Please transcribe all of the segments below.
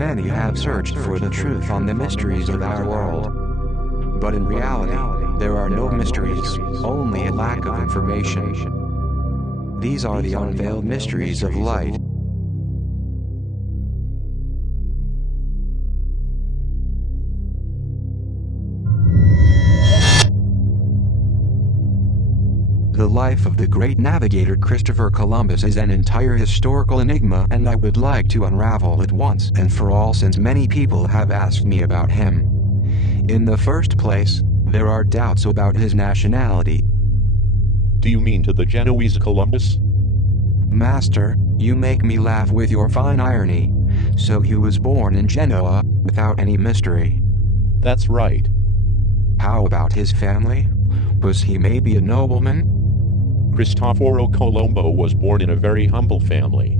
many have searched for the truth on the mysteries of our world. But in reality, there are no mysteries, only a lack of information. These are the unveiled mysteries of light. The life of the great navigator Christopher Columbus is an entire historical enigma, and I would like to unravel it once and for all, since many people have asked me about him. In the first place, there are doubts about his nationality. Do you mean to the Genoese Columbus? Master, you make me laugh with your fine irony. So he was born in Genoa, without any mystery. That's right. How about his family? Was he maybe a nobleman? Cristoforo Colombo was born in a very humble family.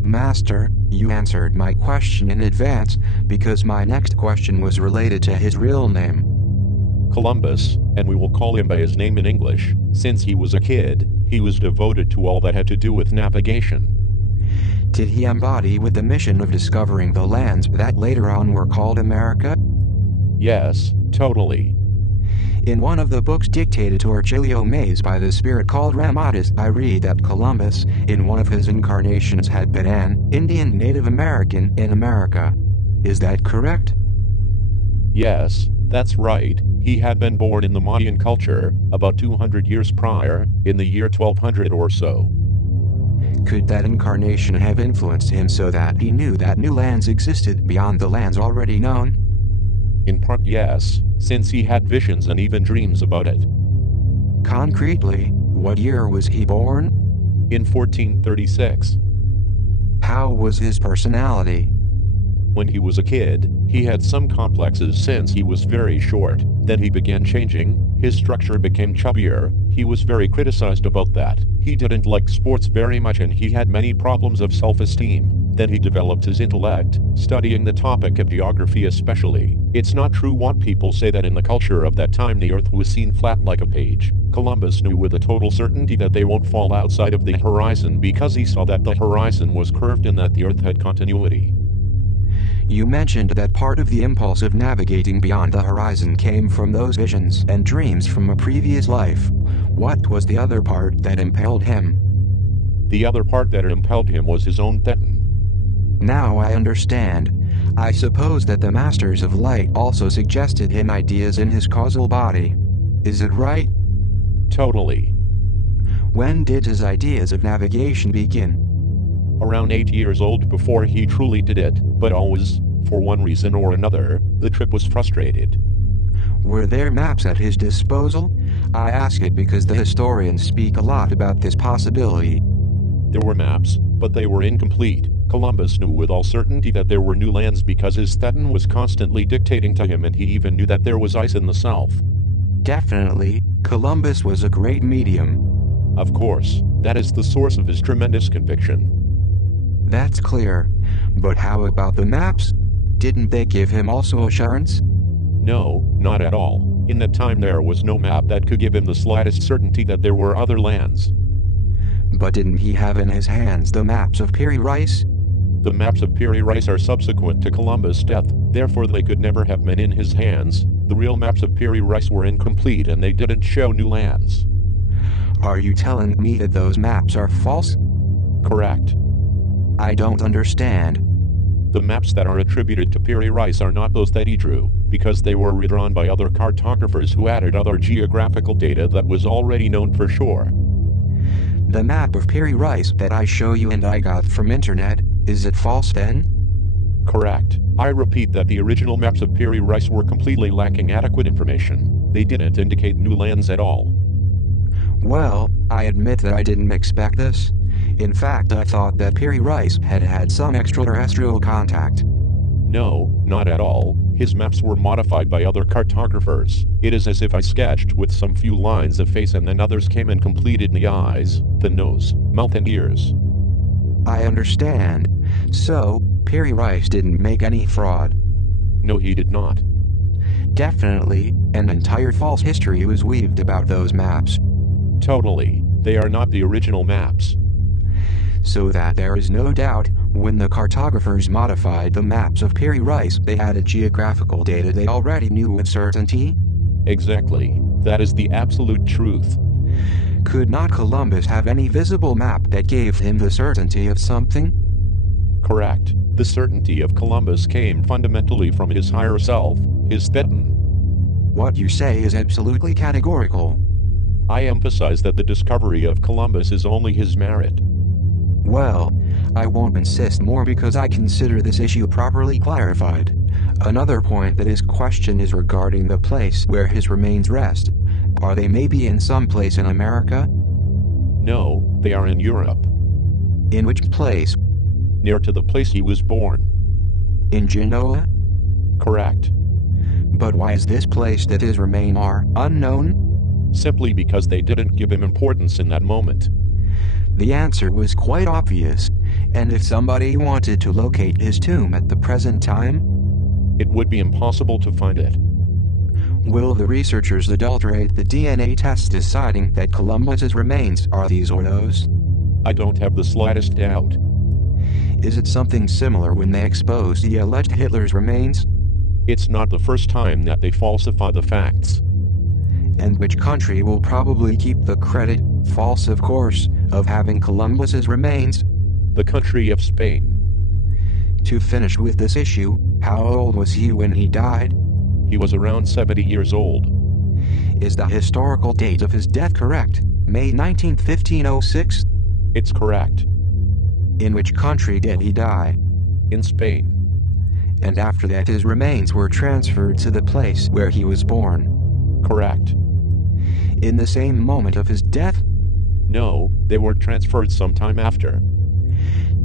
Master, you answered my question in advance, because my next question was related to his real name. Columbus, and we will call him by his name in English. Since he was a kid, he was devoted to all that had to do with navigation. Did he embody with the mission of discovering the lands that later on were called America? Yes, totally. In one of the books dictated to Orgilio Mays by the spirit called Ramadas, I read that Columbus, in one of his incarnations, had been an Indian Native American in America. Is that correct? Yes, that's right. He had been born in the Mayan culture, about 200 years prior, in the year 1200 or so. Could that incarnation have influenced him so that he knew that new lands existed beyond the lands already known? In part, yes, since he had visions and even dreams about it. Concretely, what year was he born? In 1436. How was his personality? When he was a kid, he had some complexes since he was very short. Then he began changing, his structure became chubbier. He was very criticized about that. He didn't like sports very much and he had many problems of self-esteem. Then he developed his intellect, studying the topic of geography especially. It's not true what people say that in the culture of that time the earth was seen flat like a page. Columbus knew with a total certainty that they won't fall outside of the horizon because he saw that the horizon was curved and that the earth had continuity. You mentioned that part of the impulse of navigating beyond the horizon came from those visions and dreams from a previous life. What was the other part that impelled him? The other part that impelled him was his own Thetan. Now I understand. I suppose that the Masters of Light also suggested him ideas in his causal body. Is it right? Totally. When did his ideas of navigation begin? Around 8 years old before he truly did it, but always, for one reason or another, the trip was frustrated. Were there maps at his disposal? I ask it because the historians speak a lot about this possibility. There were maps, but they were incomplete. Columbus knew with all certainty that there were new lands because his Thetan was constantly dictating to him, and he even knew that there was ice in the south. Definitely, Columbus was a great medium. Of course, that is the source of his tremendous conviction. That's clear. But how about the maps? Didn't they give him also assurance? No, not at all. In that time there was no map that could give him the slightest certainty that there were other lands. But didn't he have in his hands the maps of Piri Reis? The maps of Piri Reis are subsequent to Columbus' death, therefore they could never have been in his hands. The real maps of Piri Reis were incomplete and they didn't show new lands. Are you telling me that those maps are false? Correct. I don't understand. The maps that are attributed to Piri Reis are not those that he drew, because they were redrawn by other cartographers who added other geographical data that was already known for sure. The map of Piri Reis that I show you and I got from internet, is it false then? Correct. I repeat that the original maps of Piri Reis were completely lacking adequate information. They didn't indicate new lands at all. Well, I admit that I didn't expect this. In fact, I thought that Piri Reis had had some extraterrestrial contact. No, not at all. His maps were modified by other cartographers. It is as if I sketched with some few lines of face and then others came and completed the eyes, the nose, mouth and ears. I understand. So, Piri Reis didn't make any fraud. No, he did not. Definitely, an entire false history was weaved about those maps. Totally. They are not the original maps. So that there is no doubt, when the cartographers modified the maps of Piri Reis, they added geographical data they already knew with certainty? Exactly. That is the absolute truth. Could not Columbus have any visible map that gave him the certainty of something? Correct. The certainty of Columbus came fundamentally from his higher self, his Thetan. What you say is absolutely categorical. I emphasize that the discovery of Columbus is only his merit. Well, I won't insist more because I consider this issue properly clarified. Another point that is questioned is regarding the place where his remains rest. Are they maybe in some place in America? No, they are in Europe. In which place? Near to the place he was born. In Genoa? Correct. But why is this place that his remains are unknown? Simply because they didn't give him importance in that moment. The answer was quite obvious, and if somebody wanted to locate his tomb at the present time, it would be impossible to find it. Will the researchers adulterate the DNA test deciding that Columbus's remains are these or those? I don't have the slightest doubt. Is it something similar when they expose the alleged Hitler's remains? It's not the first time that they falsify the facts. And which country will probably keep the credit, false of course, of having Columbus's remains? The country of Spain. To finish with this issue, how old was he when he died? He was around 70 years old. Is the historical date of his death correct? May 19, 1506? It's correct. In which country did he die? In Spain. And after that his remains were transferred to the place where he was born? Correct. In the same moment of his death? No, they were transferred sometime after.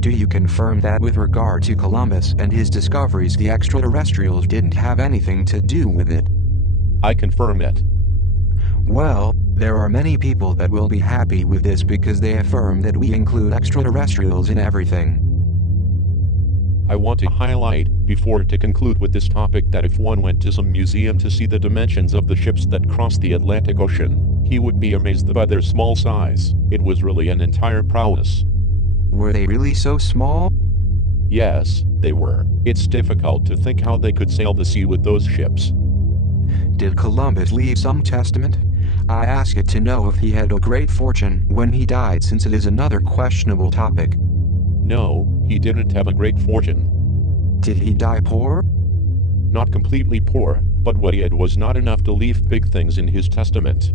Do you confirm that with regard to Columbus and his discoveries the extraterrestrials didn't have anything to do with it? I confirm it. Well, there are many people that will be happy with this because they affirm that we include extraterrestrials in everything. I want to highlight, before to conclude with this topic, that if one went to some museum to see the dimensions of the ships that crossed the Atlantic Ocean, he would be amazed by their small size. It was really an entire prowess. Were they really so small? Yes, they were. It's difficult to think how they could sail the sea with those ships. Did Columbus leave some testament? I ask it to know if he had a great fortune when he died, since it is another questionable topic. No, he didn't have a great fortune. Did he die poor? Not completely poor, but what he had was not enough to leave big things in his testament.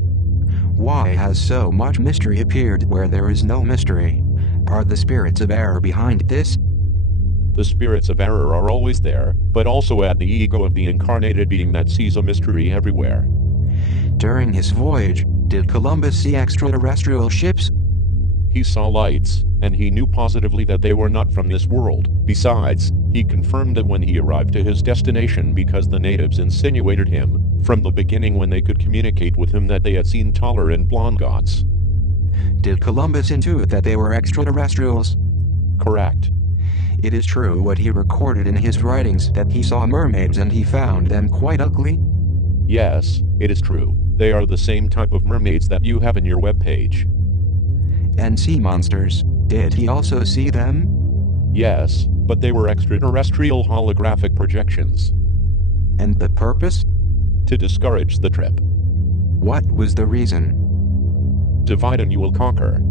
Why has so much mystery appeared where there is no mystery? Are the spirits of error behind this? The spirits of error are always there, but also at the ego of the incarnated being that sees a mystery everywhere. During his voyage, did Columbus see extraterrestrial ships? He saw lights, and he knew positively that they were not from this world. Besides, he confirmed it when he arrived to his destination because the natives insinuated him, from the beginning when they could communicate with him, that they had seen taller and blonde gods. Did Columbus intuit that they were extraterrestrials? Correct. It is true what he recorded in his writings that he saw mermaids and he found them quite ugly? Yes, it is true. They are the same type of mermaids that you have in your webpage. And sea monsters, did he also see them? Yes, but they were extraterrestrial holographic projections. And the purpose? To discourage the trip. What was the reason? Divide and you will conquer.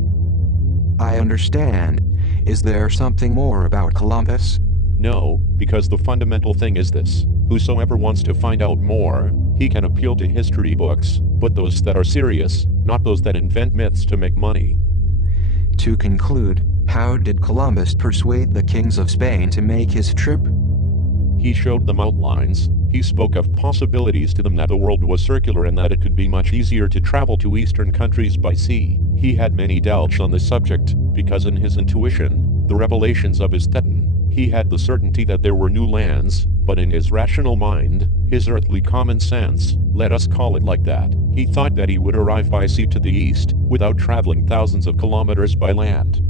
I understand. Is there something more about Columbus? No, because the fundamental thing is this. Whosoever wants to find out more, he can appeal to history books, but those that are serious, not those that invent myths to make money. To conclude, how did Columbus persuade the kings of Spain to make his trip? He showed them outlines. He spoke of possibilities to them, that the world was circular and that it could be much easier to travel to eastern countries by sea. He had many doubts on the subject, because in his intuition, the revelations of his Thetan, he had the certainty that there were new lands, but in his rational mind, his earthly common sense, let us call it like that, he thought that he would arrive by sea to the east, without traveling thousands of kilometers by land.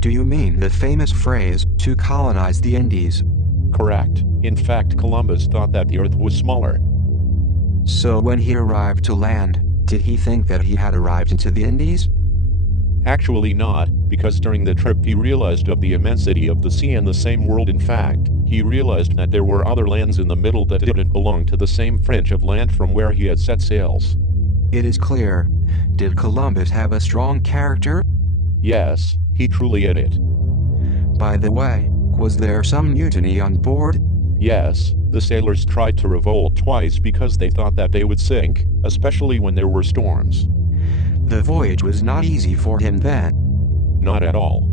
Do you mean the famous phrase, to colonize the Indies? Correct. In fact, Columbus thought that the earth was smaller. So when he arrived to land, did he think that he had arrived into the Indies? Actually not, because during the trip he realized of the immensity of the sea and the same world. In fact, he realized that there were other lands in the middle that didn't belong to the same fringe of land from where he had set sails. It is clear. Did Columbus have a strong character? Yes, he truly had it. By the way, was there some mutiny on board? Yes, the sailors tried to revolt twice because they thought that they would sink, especially when there were storms. The voyage was not easy for him then. Not at all.